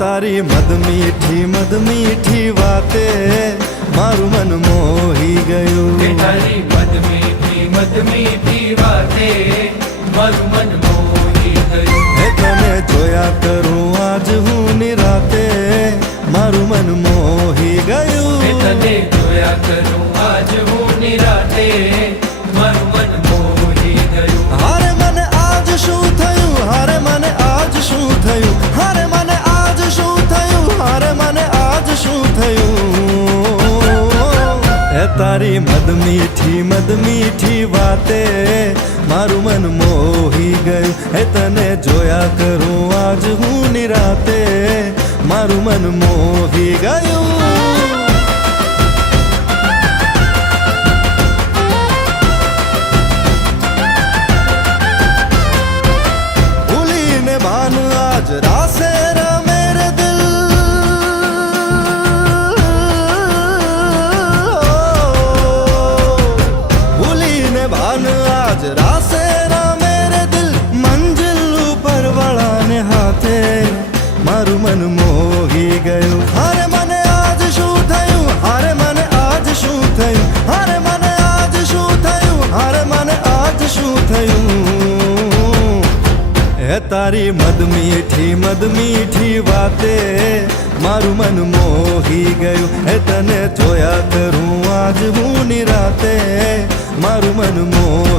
તારી મદ મીઠી વાતે મારું મન મોહી ગયું. તારી મદ મીઠી વાતે મારું મન મોહી ગયું. તને જોયા કરું આજ હું નિરાતે મારું મન મોહી ગયું. તને જોયા કરું આજ હું નિરાતે મારું મન મોહી ગયું. હારે મને આજ શું થયું, હારે મને આજ શું થયું, હારે મને આજ શું થયું, હારે મને આજ શું થયું. એ તારી મદ મીઠી વાતે મારું મન મોહી ગયું. એ તને જોયા કરું આજ હું નિરાતે મારું મન મોહી ગયું. आज रासे मेरे दिल भूली ने भान आज रासे मेरे दिल मंजिल ऊपर वाला ने हाथे मारू मन मोही गયું. हारे મને આજ શું થયું, હારે મને આજ શું થયું, હારે મને આજ શું થયું, હારે મને આજ શું થયું. એ તારી મદ મીઠી વાતે મારું મન મોહી ગયું. એ તને જોયા કરું આજ હું નિરાતે મારું મન મોહી